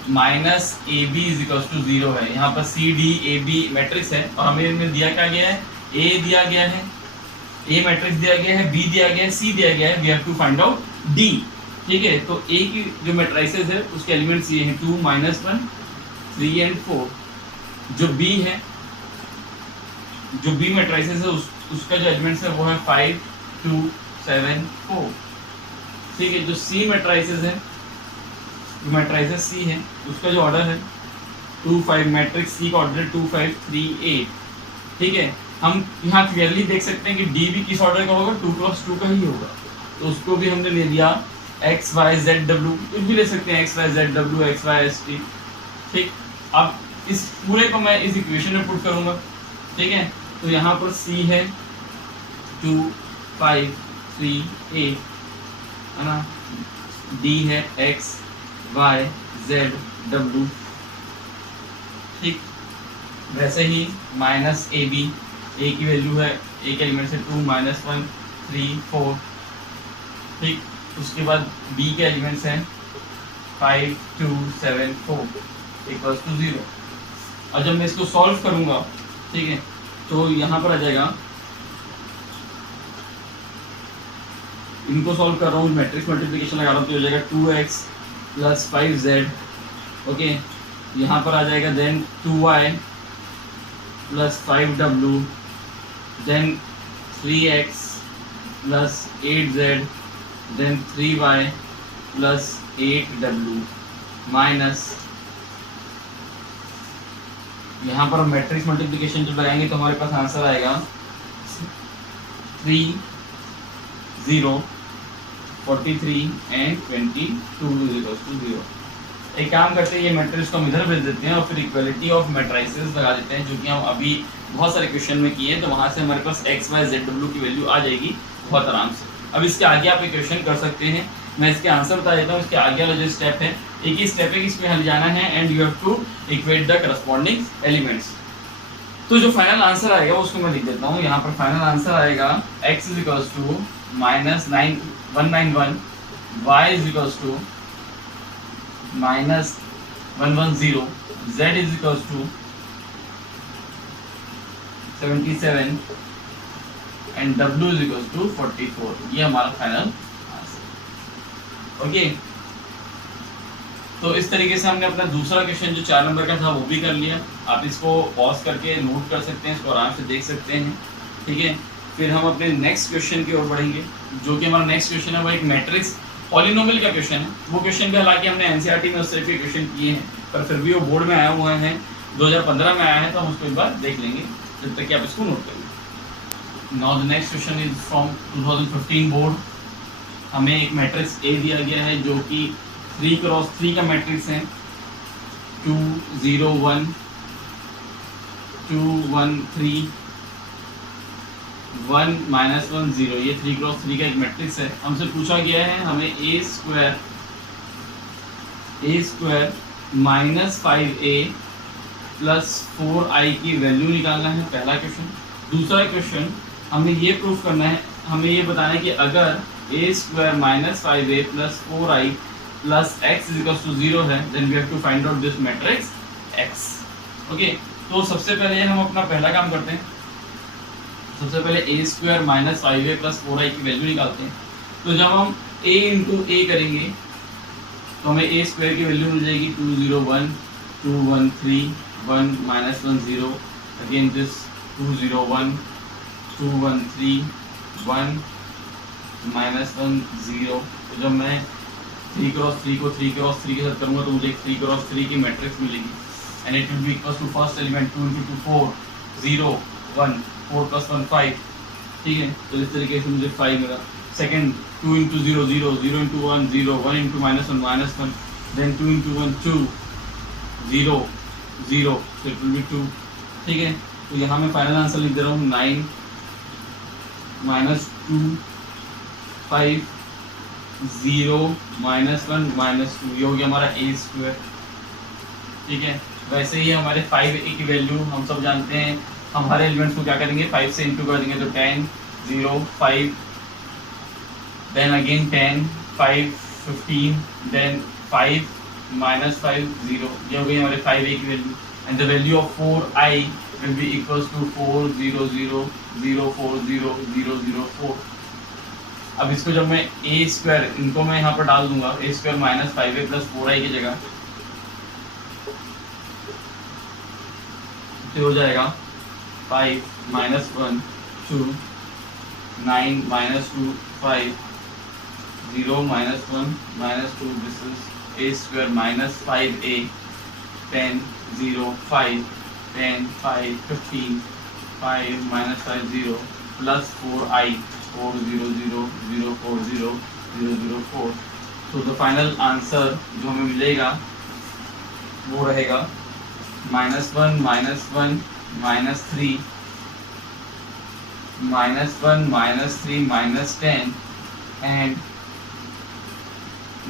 minus AB is equal to 0 है। यहाँ पर CD AB मैट्रिक्स है और हमें इनमें दिया क्या गया है, A दिया गया है, A मैट्रिक्स दिया गया है, B दिया गया है, C दिया गया है, we have to find out D। ठीक है, तो A की जो मैट्रिसेस है उसके एलिमेंट्स ये हैं 2, -1, 3 एंड 4। जो B है, जो B मैट्रिसेस है उसका जो एलिमेंट्स है वो है 5, 2, 7, 4। ठीक है, जो C मैट्रिसेस है, जो मैट्रिसेस C है उसका जो ऑर्डर है 2, 5, मैट्रिक्स C का ऑर्डर 2, 5, 3, 8। ठीक है, हम यहाँ क्लियरली देख सकते हैं कि D भी किस ऑर्डर का होगा, 2 × 2 का ही होगा। तो उसको भी हमने ले लिया x, y, z, w, कुछ भी ले सकते हैं, x, y, z, w, x, y, s, t। ठीक, अब इस पूरे को मैं इस इक्वेशन में पुट करूँगा। ठीक है, तो यहाँ पर C है 2, 5, 3, 8 है ना, D है x, y, z, w। ठीक, वैसे ही -AB, A की वैल्यू है, A के एलिमेंट से 2, -1, 3, 4। ठीक, उसके बाद B के एलिमेंट्स हैं 5, 2, 7, 4 इक्वल्स टू 0। और जब मैं इसको सॉल्व करूँगा, ठीक है, तो यहाँ पर आ जाएगा, इनको सॉल्व कर रहा हूँ, मैट्रिक्स मल्टीप्लिकेशन लगा रहा हूँ, तो हो जाएगा 2x + 5z। ओके, यहाँ पर आ जाएगा then 2y + 5w, then 3x + 8z, then 3y + 8w minus, यहाँ पर मैट्रिक्स मल्टीप्लिकेशन जब लगाएंगे तो हमारे पास आंसर आएगा 3, 0, 43 एंड 22 = 0। एक काम करते हैं, ये मैट्रिक्स को हम इधर भेज देते हैं और फिर इक्वालिटी ऑफ मैट्रिसेस लगा देते हैं, जो कि हम अभी बहुत सारे क्वेश्चन में किए हैं। तो वहाँ से हमारे पास x, y, z, w की वैल्यू आ जाएगी बहुत आराम से। अब इसके आगे आप एक क्वेश्चन कर सकते हैं मैं इसके आंसर बता देता हूँ। इसके आगे वाला जो स्टेप है, एक ही स्टेप है कि इसमें हल जाना है and you have to equate the corresponding elements. तो जो फाइनल आंसर आएगा उसको मैं लिख देता हूँ यहाँ पर। फाइनल आंसर आएगा x is equals to -191, y is equals to -110, z is equals to 77 and w is equals to 44। ये हमारा फाइनल आंसर। ओके, तो इस तरीके से हमने अपना दूसरा क्वेश्चन जो 4 नंबर का था वो भी कर लिया। आप इसको पॉज करके नोट कर सकते हैं, इसको आराम से देख सकते हैं, ठीक है। फिर हम अपने नेक्स्ट क्वेश्चन की ओर बढ़ेंगे, जो कि हमारा नेक्स्ट क्वेश्चन है वो एक मैट्रिक्स पॉलिनोमियल का क्वेश्चन है। वो क्वेश्चन भी हालांकि हमने एनसीईआरटी में उस तरह के क्वेश्चन किए हैं, पर फिर भी वो बोर्ड में आया हुआ है, 2015 में आया है, तो हम उसको एक बार देख लेंगे जब तक कि आप इसको नोट करेंगे। Now the next question is from 2015 board. हमें एक मैट्रिक्स ए दिया गया है जो कि 3x3 का मैट्रिक्स है, 2 0 1 2 1 3 1 -1 0। ये 3x3 का एक मैट्रिक्स है। हमसे पूछा गया है हमें a square -5a plus 4i की वैल्यू निकालना है, पहला क्वेश्चन। दूसरा क्वेश्चन हमें ये प्रूफ करना है, हमें ये बताना है कि अगर a square -5a plus 4i plus x is equal to 0 है, then we have to find out this matrix x। Okay, तो सबसे पहले हम अपना पहला काम करते हैं। सबसे पहले a square -5a plus 4i की वैल्यू निकालते हैं। तो जब हम a इंटू a करेंगे तो हमें a स्क्वायर की वैल्यू मिल जाएगी 2 0 1 2 1 3 1 -1 0, अगेन दिस 2 0 1 2 1 3 1 -1 0। तो जब मैं 3x3 को 3x3 के साथ करूँगा तो मुझे 3x3 की मैट्रिक्स मिलेगी and it will be equal to first element 2 × 2 4 0 1 4 + 1 5, ठीक है। तो इस तरीके से मुझे 5 मिला। Second 2 × 0 0 0 × 1 0 1 × -1 -1, then 2 × 1 2 0 0, so it will be 2, ठीक है। तो यहाँ मैं फाइनल आंसर लिख दे रहा हूँ 9 -2 5 0 -1 -2, ये हो गया हमारा a स्क्वायर, ठीक है। वैसे ही हमारे 5a की वैल्यू हम सब जानते हैं, हम हर एलिमेंट्स को क्या करेंगे 5 से इंटू कर देंगे, तो 10 0 5, देन अगेन 10 5 15, देन 5 -5 0, ये हो गई हमारे 5a की value and the value of 4i will be equals to 4 0 0 0 4 0 0 0 4। अब इसको जब मैं a स्क्वायर, इनको मैं यहाँ पर डाल दूंगा, a square -5a plus 4i की जगह, तो हो जाएगा 5 -1 2 9 -2 5 0 -1 -2, this is a square -5a 10 0 5 10 5 15 5 -5 0 plus 4i 4 0 0 0 4 0 0 0 4। तो द फाइनल आंसर जो हमें मिलेगा वो रहेगा -1 -1 -3 -1 -3 -10 एंड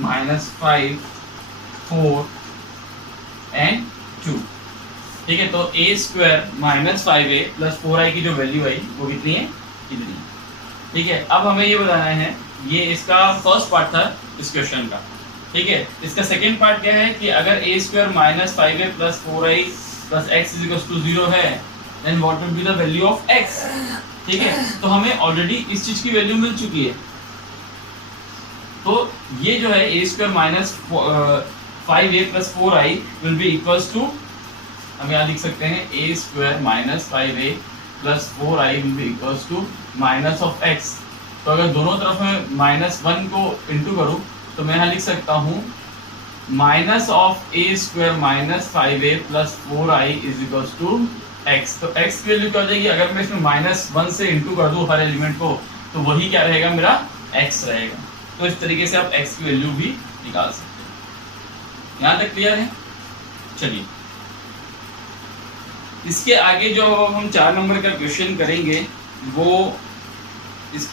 -5 4 एंड 2, ठीक है। तो a square -5a plus 4i की जो वैल्यू आई वो कितनी है, इतनी, ठीक है। अब हमें ये बताना है, ये इसका फर्स्ट पार्ट था इस क्वेश्चन का, ठीक है। इसका सेकंड पार्ट क्या है कि अगर a square -5a plus 4i plus x is equal to 0 है, then what will be the value of x, ठीक है। तो हमें ऑलरेडी इस चीज की वैल्यू मिल चुकी है। तो ये जो है a square -5a plus 4i will be equals to, हम यहाँ लिख सकते हैं a square -5a plus 4i will be equals to minus of x। तो अगर दोनों तरफ में -1 को इंटू करूँ तो मैं यहाँ लिख सकता हूँ minus of a square -5a plus 4i is equals to x। तो x की वैल्यू क्या हो जाएगी, अगर मैं इसमें -1 से इंटू कर दूँ हर एलिमेंट को, तो वही क्या रहेगा, मेरा x रहेगा। तो इस तरीके से आप x की वैल्यू भी निकाल सकते हैं। यहाँ तक क्लियर है? चलिए इसके आगे जो हम 4 नंबर का क्वेश्चन करेंगे वो इस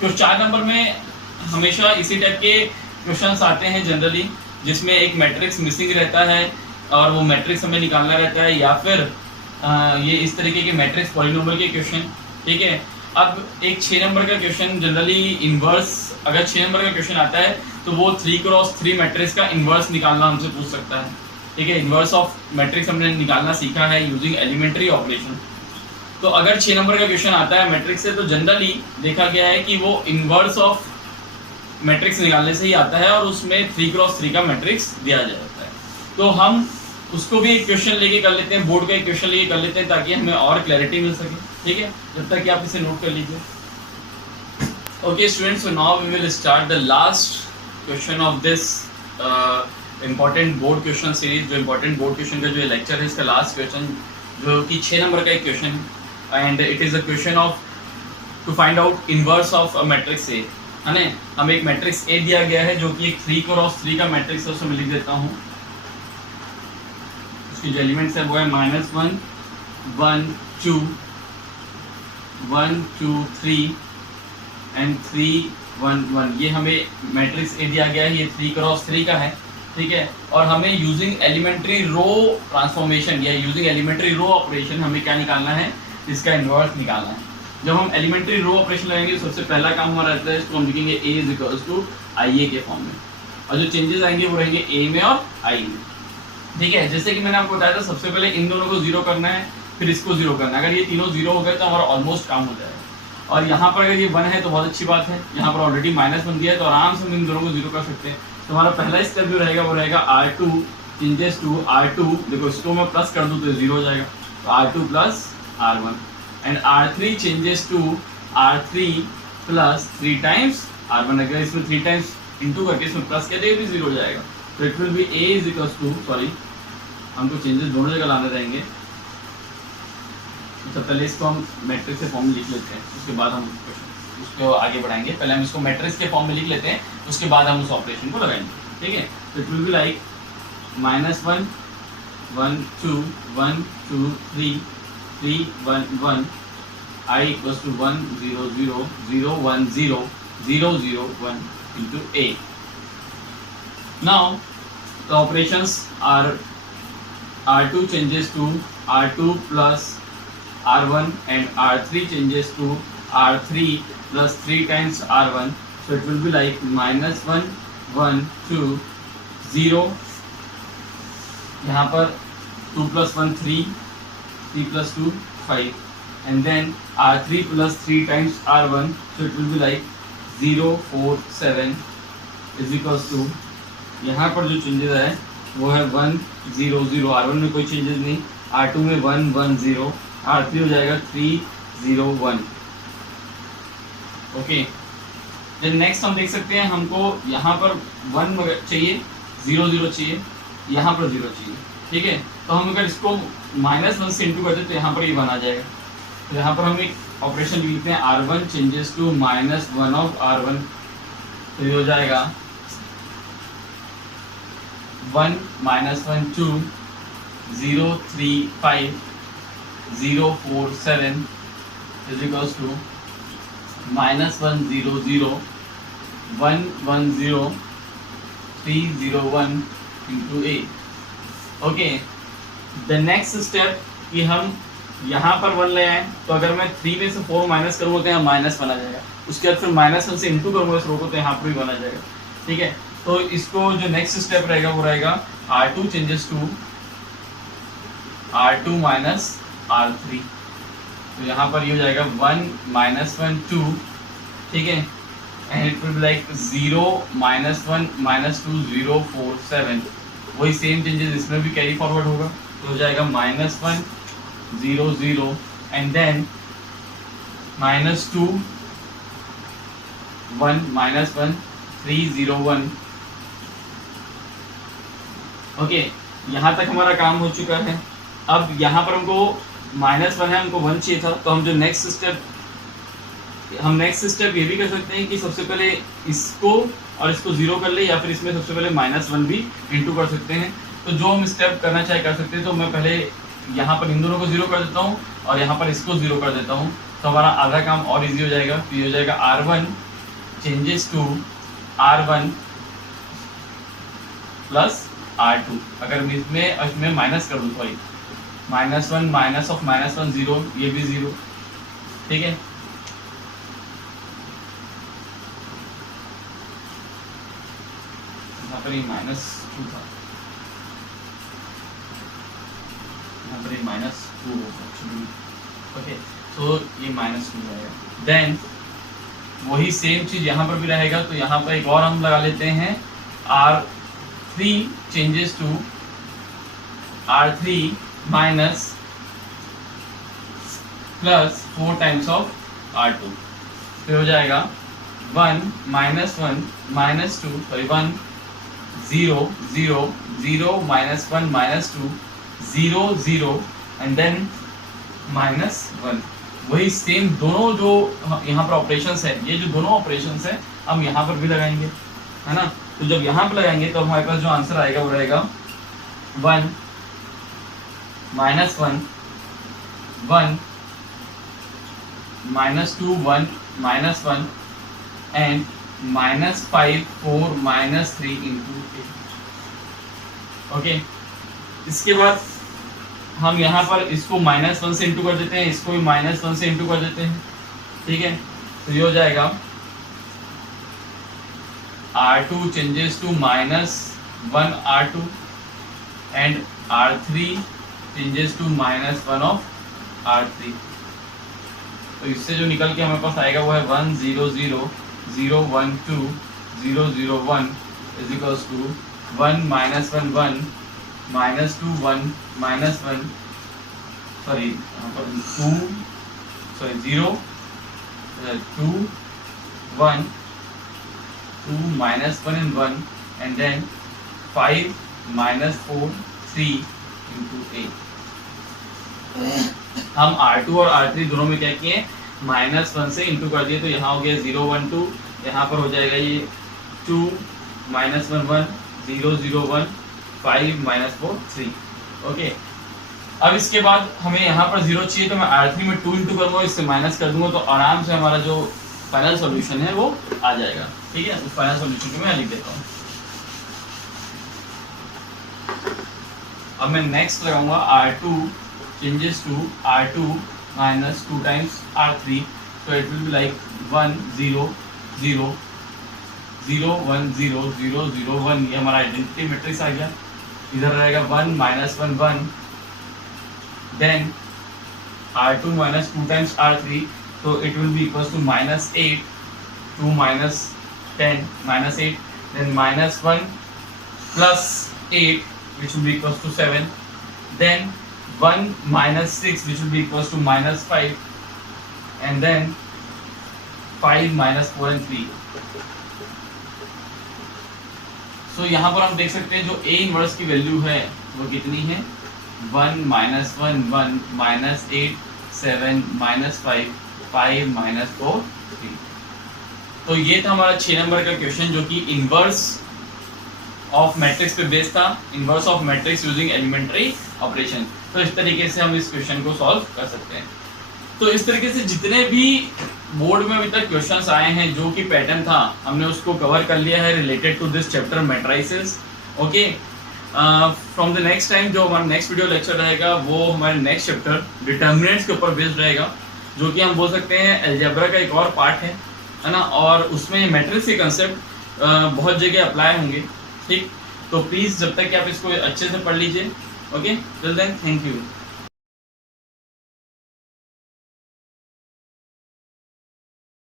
तो 4 नंबर में हमेशा इसी टाइप के क्वेश्चंस आते हैं जनरली, जिसमें एक मैट्रिक्स मिसिंग रहता है और वो मैट्रिक्स हमें निकालना रहता है, या फिर ये इस तरीके के मैट्रिक्स पॉलिनोमियल के क्वेश्चन। ठीक है, अब एक 6 नंबर का क्वेश्चन जनरली इन्वर्स, अगर 6 नंबर का क्वेश्चन आता है तो वो 3x3 मैट्रिक्स का इन्वर्स निकालना हमसे पूछ सकता है। ठीक है, इन्वर्स ऑफ मैट्रिक्स हमने निकालना सीखा है यूजिंग एलिमेंट्री ऑपरेशन। तो अगर 6 नंबर का क्वेश्चन आता है मैट्रिक्स से, तो जनरली देखा गया है कि वो इन्वर्स ऑफ मैट्रिक्स निकालने से ही आता है और उसमें 3x3 का मैट्रिक्स दिया जाता है। तो हम उसको भी एक क्वेश्चन लेके कर लेते हैं, बोर्ड का एक क्वेश्चन लेके कर लेते हैं, ताकि हमें और क्लैरिटी मिल सके। ठीक है, जब तक कि आप इसे नोट कर लीजिए। Okay students, so now we will start the last question of this important board question series. जो इम्पॉर्टेंट बोर्ड क्वेश्चन का जो लेक्चर है, इसका लास्ट क्वेश्चन जो कि 6 नंबर का एक question, and it is a question of to find out inverse of a matrix A. है ना, हमें एक मैट्रिक्स ए दिया गया है जो कि एक 3x3 का मैट्रिक्स है, उसको मैं लिख देता हूँ। उसके जो एलिमेंट्स है वो है -1 1 2 1 2 3 एंड 3 1 1। ये हमें मैट्रिक्स ए दिया गया है, ये 3x3 का है। ठीक है, और हमें यूजिंग एलिमेंट्री रो ट्रांसफॉर्मेशन या यूजिंग एलिमेंट्री रो ऑपरेशन हमें क्या निकालना है, इसका इन्वर्स निकालना है। जब हम एलिमेंट्री रो ऑपरेशन लगाएंगे, सबसे पहला काम हमारा रहता है, इसको हम लिखेंगे a इज टू IA के फॉर्म में, और जो चेंजेस आएंगे वो रहेंगे a में और I में। ठीक है, जैसे कि मैंने आपको बताया था, सबसे पहले इन दोनों को 0 करना है, फिर इसको 0 करना है। अगर ये तीनों 0 हो गए तो हमारा ऑलमोस्ट काम हो जाएगा। और यहाँ पर अगर ये 1 है तो बहुत अच्छी बात है, यहाँ पर ऑलरेडी -1 दिया है तो आराम से हम इन दोनों को 0 कर सकते हैं। तो हमारा पहला स्टेप जो रहेगा वो रहेगा R2 चेंजेस टू R2। देखो, इसको मैं प्लस कर दूँ तो 0 हो जाएगा, तो R2 plus R1, and R3 changes to R3 plus 3 times R1। अगर इसमें 3 टाइम्स इंटू करके इसमें प्लस किया तो भी 0 हो जाएगा। तो it will be A is equals to, sorry हमको चेंजेस दोनों जगह लाने रहेंगे। तो पहले इसको हम मैट्रिक्स के फॉर्म में लिख लेते हैं, उसके बाद हम उसको आगे बढ़ाएंगे। पहले हम इसको मैट्रिक्स के फॉर्म में लिख लेते हैं, उसके बाद हम उस ऑपरेशन को लगाएंगे। ठीक है, तो it will be like -1 1 2 1 2 3 3 1 1 I equals to 1 0 0 0 1 0 0 0 1 into A. Now the operations are R2 changes to R2 plus R1 and R3 changes to R3 plus 3 times R1. So it will be like -1 1 2 0, यहाँ पर 2 plus 1 3 3 plus 2 5, and then R3 plus 3 times R1, so it will be like 0 4 7 is equals to, यहाँ पर जो changes है वो है 1 0 0, R1 में कोई चेंजेस नहीं, R2 में 1 1 0, R3 हो जाएगा 3 0 1। ओके, देन नेक्स्ट हम देख सकते हैं, हमको यहाँ पर 1 चाहिए, 0 0 चाहिए, यहाँ पर 0 चाहिए। ठीक है, तो हम अगर इसको -1 से इंटू करते तो यहाँ पर ये 1 आ जाएगा। तो यहाँ पर हम एक ऑपरेशन लिखते हैं, R1 changes to -1 of R1, तो ये हो जाएगा 1 -1 2 0 3 5 0 4 7 is equals to -1 0 0 1 1 0 3 0 1 into A। Okay, the next step कि हम यहाँ पर 1 ले आए, तो अगर मैं 3 में से 4 माइनस करूँगा तो यहाँ -1 आ जाएगा। उसके बाद फिर -1 से इंटू करूँगा इस रो को, तो यहाँ पर भी 1 आ जाएगा। ठीक है, तो इसको जो नेक्स्ट स्टेप रहेगा वो रहेगा R2 changes to R2 minus R3, तो यहाँ पर ये हो जाएगा 1 -1 2। ठीक है, and it will be like 0 -1 -2 0 4 7। वही सेम चेंजेस इसमें भी कैरी फॉरवर्ड होगा, तो हो जाएगा -1 0 0 एंड देन -2 1 -1 3 0 1। ओके, यहाँ तक हमारा काम हो चुका है। अब यहाँ पर हमको -1 है, हमको 1 चाहिए था, तो हम जो नेक्स्ट स्टेप ये भी कर सकते हैं कि सबसे पहले इसको और इसको 0 कर ले, या फिर इसमें सबसे पहले -1 भी इंटू कर सकते हैं। तो जो हम स्टेप करना चाहे कर सकते हैं। तो मैं पहले यहाँ पर इन दोनों को 0 कर देता हूँ और यहाँ पर इसको 0 कर देता हूँ, तो हमारा आधा काम और इजी हो जाएगा। तो ये हो जाएगा R1 changes to R1 plus R2। अगर इसमें माइनस कर दूँ, सॉरी -1 माइनस ऑफ -1 0, ये भी 0, ठीक है। यहाँ पर ये -2 था, यहाँ पर ये -2 होगा, ओके। तो ये -2 रहेगा। देन वही सेम चीज यहाँ पर भी रहेगा, तो यहाँ पर एक और हम लगा लेते हैं, R3 changes to R3 minus plus 4 times of R2। फिर हो जाएगा 1 -1 -2, सॉरी 1 0 0 0 -1 -2 0 0 एंड देन -1। वही सेम दोनों जो यहाँ पर ऑपरेशंस है, ये जो दोनों ऑपरेशंस है हम यहाँ पर भी लगाएंगे, है ना। तो जब यहाँ पर लगाएंगे तो हमारे पास जो आंसर आएगा वो रहेगा 1 -1 1 -2 1 -1 एंड -5 4 -3 इंटू 8। ओके, इसके बाद हम यहाँ पर इसको -1 से इंटू कर देते हैं, इसको भी -1 से इंटू कर देते हैं, ठीक है। तो ये हो जाएगा R2 changes to -1 R2 and R3 changes to -1 of R3। तो इससे जो निकल के हमारे पास आएगा वो है 1 0 0 0 1 2 0 0 1 इज इक्वल्स टू 1 -1 1 -2 1 -1, सॉरी यहाँ पर 2 sorry 0 2 1 2 -1 and 1 and then 5 -4 3 into 8। हम R2 और R3 दोनों में क्या किए, -1 से इंटू कर दिए, तो यहाँ हो गया 0 1 2, यहाँ पर हो जाएगा ये 2 -1 1 0 0 1 5 -4 3। ओके, अब इसके बाद हमें यहाँ पर 0 चाहिए, तो मैं R3 में 2 इंटू करूँगा, इससे माइनस कर दूंगा, तो आराम से हमारा जो फाइनल सॉल्यूशन है वो आ जाएगा, ठीक है। उस फाइनल सॉल्यूशन को मैं लिख देता हूँ। अब मैं नेक्स्ट लगाऊंगा R2 changes to R2 minus 2 times R3, तो इट विल बी लाइक 1 0 0 0 1 0 0 0 1। ये हमारा आइडेंटिटी मैट्रिक्स आ गया। इधर रहेगा 1 -1 1, then R2 minus 2 times R3, तो it will be equals to -8 2 -10 -8, then -1 plus 8 which will be equals to 7, then 1 -6 which will be equals to -5, and then 5 -4 and 3। so यहाँ पर हम देख सकते हैं जो A इनवर्स की वैल्यू है वो कितनी है, 1 -1 1 -8 7 -5 5 -4 3। तो ये था हमारा 6 नंबर का क्वेश्चन जो कि इनवर्स ऑफ मैट्रिक्स पे बेस्ड था, inverse of matrix using elementary operation. तो इस तरीके से हम इस क्वेश्चन को सॉल्व कर सकते हैं। तो इस तरीके से जितने भी बोर्ड में अभी तक क्वेश्चंस आए हैं जो कि पैटर्न था हमने उसको कवर कर लिया है related to this chapter matrices. Okay, from the next time जो हमारा नेक्स्ट वीडियो लेक्चर रहेगा वो हमारे नेक्स्ट चैप्टर डिटर्मिनेंट्स के ऊपर बेस्ड रहेगा, जो कि हम बोल सकते हैं अलजेब्रा का एक और पार्ट है ना, और उसमें मैट्रिक्स के कंसेप्ट बहुत जगह अप्लाई होंगे, ठीक। तो प्लीज़ जब तक कि आप इसको अच्छे से पढ़ लीजिए। Okay, till then thank you.